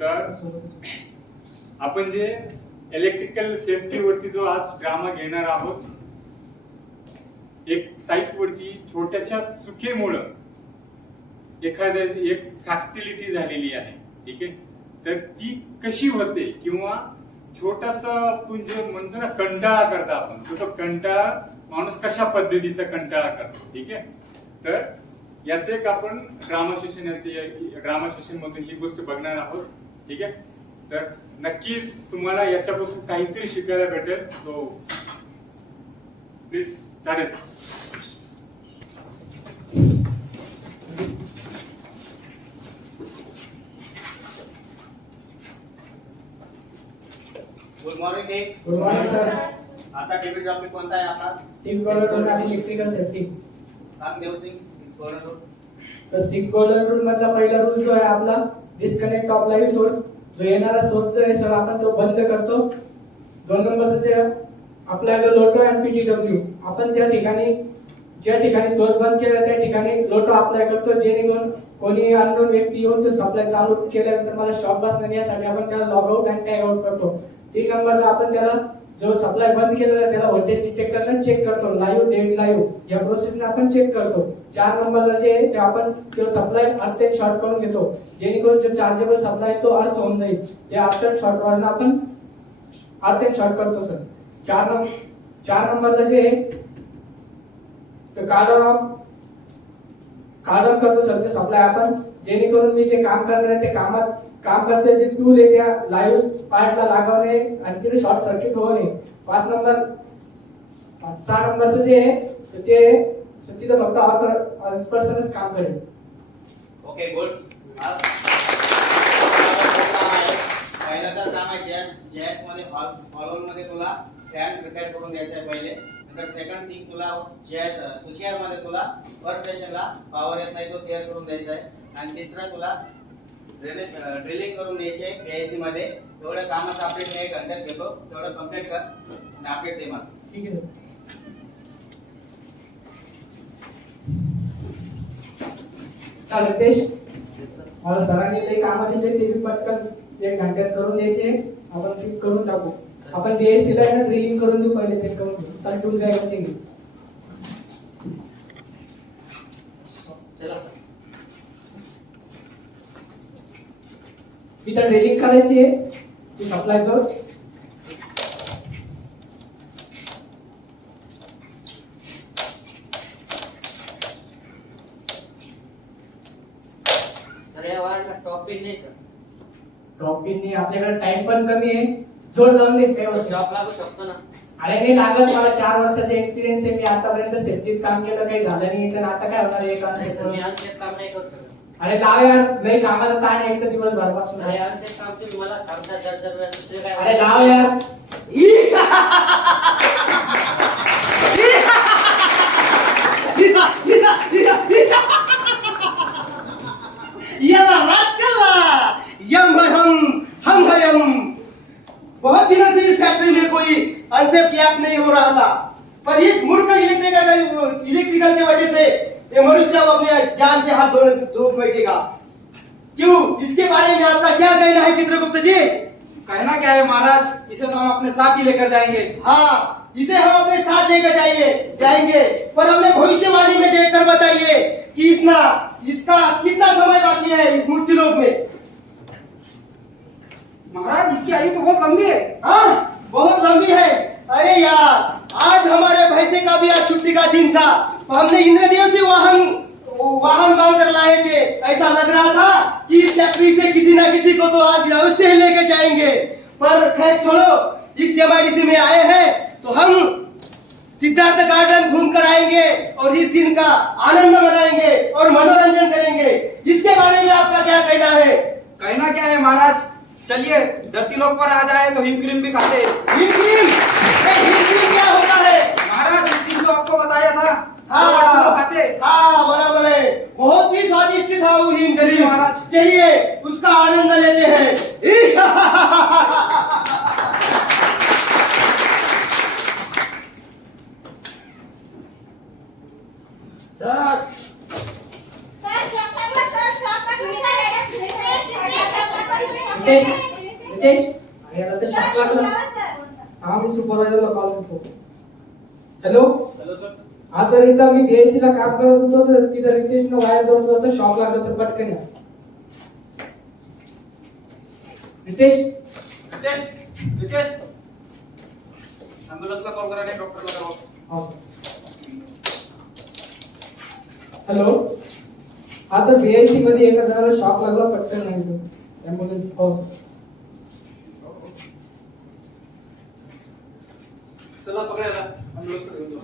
तर आपण जे इलेक्ट्रिकल सेफ्टी वरती जो आज ड्रामा घेणार आहोत, एक साईट वरती छोट्याशा चुकीमुळे एखाद्या एक फॅक्टिलिटी झालेली आहे, ठीक आहे. तर ती कशी होते किंवा छोटासा आपण जे म्हणतो ना कंटाळा करता आपण, तो कंटाळा माणूस कशा पद्धतीचा कंटाळा करतो, ठीक आहे. तर याचे एक आपण ड्रामा सेशन मधून ही गोष्ट बघणार आहोत, ठीक आहे. तर नक्कीच तुम्हाला याच्यापासून काहीतरी शिकायला भेटेल. So please start. Good morning. Good morning sir. आता टेबल टॉपिक कोणता आहे आपला? 6 गोल्डन रूल आणि इलेक्ट्रिकल सेफ्टी. सांग Devsingh. 6 golden rule. Sir 6 golden rule मधला पहिला रूल जो आहे आपला डिस्कनेक्ट ऑफ लाईव्ह सोर्स. जो येणारा सोर्स जो आहे सर आपण तो बंद करतो. 2 नंबरचं जे आपला आहे लोटो अँड पीटीडब्ल्यू. आपण त्या ठिकाणी ज्या ठिकाणी सोर्स बंद केला त्या ठिकाणी लोटो अप्लाय करतो, जेणेकरून कोणी अननोन व्यक्ती येऊन तो सप्लाय चालू केल्यानंतर मला शॉक बसणार नाही यासाठी आपण त्याला लॉग आउट आणि टॅग आउट करतो. 3 नंबरला आपण त्याला जो सप्लाय बंद केलेला आहे त्याला व्होल्टेज डिटेक्टरने चेक करतो, लाईव्ह डेड लाईव्ह या प्रोसेसने आपण चेक करतो. 4 नंबरला जे आहे ते आपण तो सप्लाय अर्थ अँड शॉर्ट करून घेतो, जेणेकरून जो चार्जेबल सप्लाय तो अर्थ होऊन जाईल. ते अर्थ अँड शॉर्ट वरनं आपण अर्थ अँड शॉर्ट करतो सर. 4 नंबरला जे आहे तर कार्ड ऑन करतो सर ते सप्लाय आपण, जेणेकरून मी जे काम करणार आहे ते काम करते जे टूल आहे त्या लाईव्ह पार्टला लागवणे आणि तिथे शॉर्ट सर्किट होऊ नये. 6 नंबरचं जे आहे ते तिथं फक्त ऑथर पर्सनच काम करेल. Okay good. पहिलं तर काम आहे जॅस मध्ये हॉल मध्ये तुला फॅन प्रिपेअर करून द्यायचा आहे पहिले. नंतर सेकंड थिंग तुला जॅस स्विचयार्ड मध्ये तुला फर्स्ट स्टेशनला पॉवर येत नाही तो क्लिअर करून द्यायचा आहे. आणि तिसरं तुला ड्रिलिंग करून द्यायचे पीआयसी मध्ये. तेवढं कामाचं अपडेट मी 1 घंट्यात घेतो, तेवढं कंप्लीट कर आणि अपडेट दे मला. ठीक आहे. चालेल तेच मला सरांनी ते काम दिले ते पटकन 1 घंट्यात करून द्यायचे. आपण फिट करून टाकू. आपण पीआयसी ला ना ड्रिलिंग करून देऊ पहिले, ते करून घेऊ. चल टूल काय करते घेऊ. चला इथं ड्रिलिंग करायची आहे ती सप्लाय जोड. टॉप पिन नाही सर. ड्रॉप इन नाही, आपल्याकडे टाइम पण कमी आहे. जोड जाऊन दे काही वर्ष जॉब लागू शकतो ना. अरे नाही लागत, मला 4 वर्षाचा एक्सपिरियन्स आहे. मी आतापर्यंत सेफ्टीत काम केलं, काही झालं नाही. तर आता काय होणार आहे कॉन्सेप्ट. मी अनसेफ काम नाही करू शकत. अरे लाव यार, नाही कामाचा ताण आहे एक तर दिवसभर पासून. अरे अनसेफ काम तुम्ही मला सांगता जर दुसरे काय. अरे लाव यार. हम बहुत दिनों से इस फैक्ट्री में कोई अनसेफ एक्ट नहीं हो रहा था, पर इस मूर्ख इलेक्ट्रिकल की वजह से ये मनुष्य अपने जान से हाथ धो बैठेगा. क्यों, इसके बारे में आपका क्या कहना है चित्रगुप्त जी? कहना क्या है महाराज, इसे तो हम अपने साथ ही लेकर जाएंगे. हाँ, इसे हम अपने साथ लेकर जाएंगे, पर हमने भविष्यवाणी में देखकर बताइए कि इसका कितना समय बाकी है इस मृत्युलोक में. महाराज इसकी आयु तो बहुत लंबी है. हाँ, बहुत लंबी है. अरे यार, आज हमारे भैंसे का भी आज छुट्टी का दिन था, तो हमने इंद्रदेव से वाहन मांग कर लाए थे. ऐसा लग रहा था कि इस फैक्ट्री से किसी ना किसी को तो आज अवश्य लेके जाएंगे. पर खैर छोड़ो, इस एमआईडीसी में आए हैं तो हम सिद्धार्थ गार्डन घूम कर आएंगे और इस दिन का आनंद मनाएंगे और मनोरंजन करेंगे. इसके बारे में आपका क्या कहना है? कहना क्या है महाराज, चलिए धरती लोक पर आ जाए तो हिमक्रीम भी खाते. हिमक्रीम क्या होता है महाराज? उस दिन जो आपको बताया था. हाँ, वो बच्चे लोग खाते. हाँ बराबर है, बहुत ही स्वादिष्ट था वो हिमक्रीम. चलिए महाराज, चलिए उसका आनंद लेते हैं. सर सर रितेश रितेश अरे याला तर शॉक लागला. हा मी सुपरवायझरला कॉल करतो. Hello hello sir. हा सर इथं मी बीएससी ला काम करत होतो तर तिथं रितेशनं वायर जोडत होतं शॉक लागला सर पटकन या. रितेश रितेश रितेश ॲम्ब्युलन्सला कॉल करा आणि डॉक्टरला करा. हा सर. हॅलो हा सर बीएससी मध्ये एका जणाला शॉक लागला पटकन या इथं. ॲम्ब्युलन्स हो सर. चला पकडायला ॲम्ब्युलन्सला घेऊन जाऊ.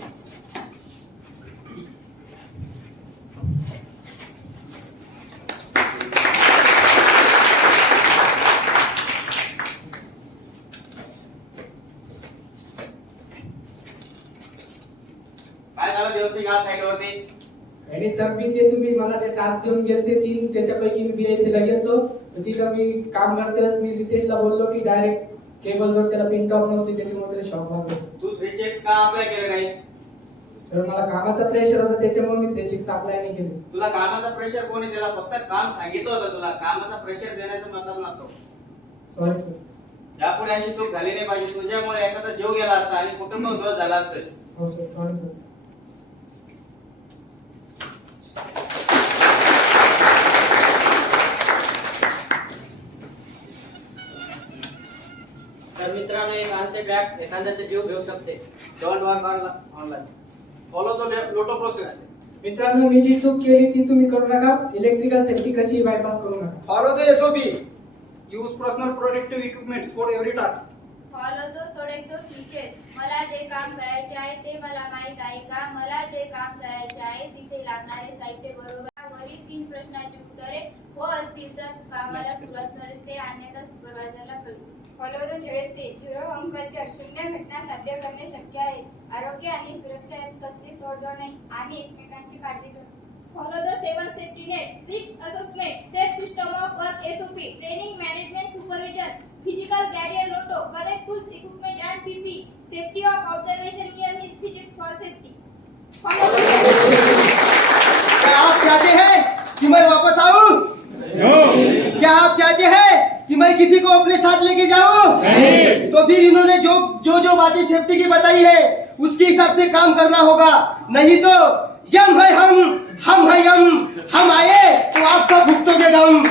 काय झालं देवसिंग आज साईडवरती? आणि सर मी ते तुम्ही मला ते टास्क देऊन गेलते तीन त्याच्यापैकी मी बीएससी ला गेलतो तर तिथं मी काम करतेस मी रितेशला बोललो की डायरेक्ट केबलवर त्याला पिन टॉप नव्हती त्याच्यामुळे त्याला शॉक लागला. तू 3 चेक्स का अप्लाय केले नाही? सर मला कामाचा प्रेशर होता त्याच्यामुळे मी त्रेचिक्स अप्लाय नाही केले. तुला कामाचा प्रेशर कोणी दिला? फक्त काम सांगितलं होतं तुला. कामाचा प्रेशर देण्याचा मतलब नव्हतं. Sorry sir. यापुढे अशी चूक झाली नाही पाहिजे. तुझ्यामुळे एखादा जीव गेला असता आणि कुटुंब उद्ध्वस्त झाला असतं. हो सर सॉरी सर. तर मित्रांनो एक आन्सर बॅक एखाद्याचा जीव घेऊ शकते. Don't work online. Follow the Lotte process. मित्रांनो मी जी चूक केली ती तुम्ही करू नका. इलेक्ट्रिकल सेफ्टी कशी बायपास करू नका. Follow the SOP. Use personal protective equipments for every task. Follow the Sodexo थीचेस. मला जे काम करायचे आहे ते मला माहित आहे का? मला जे काम करायचे आहे तिथे लागणारे साहित्य बरोबर. वरील 3 प्रश्नांची उत्तरे हो असतील तर कामाला सुरुवात करते अन्यथा सुपरवायझरला कळवते. Follow the JSC. Zero home culture. शून्य घटना साध्य करणे शक्य आहे. आरोग्य आणि सुरक्षा यात कसली तोडजोड नाही. आम्ही एकमेकांची काळजी घेतो. Follow the 7 safety net, risk assessment, safe system of work SOP, training management supervision, physical barrier lotto, correct tools, equipment and PP, safety of observation near miss physics for safety. Follow क्या आप चाहते हैं कि मैं वापस आऊं? क्या आप चाहते हैं कि मैं किसी को अपने साथ लेके जाऊं? नहीं। तो फिर इन्होंने जो बातें सेफ्टी की बताई है उसके हिसाब से काम करना होगा. नहीं तो यम है हम है यम. हम आए तो आप सब भुगतोगे गम.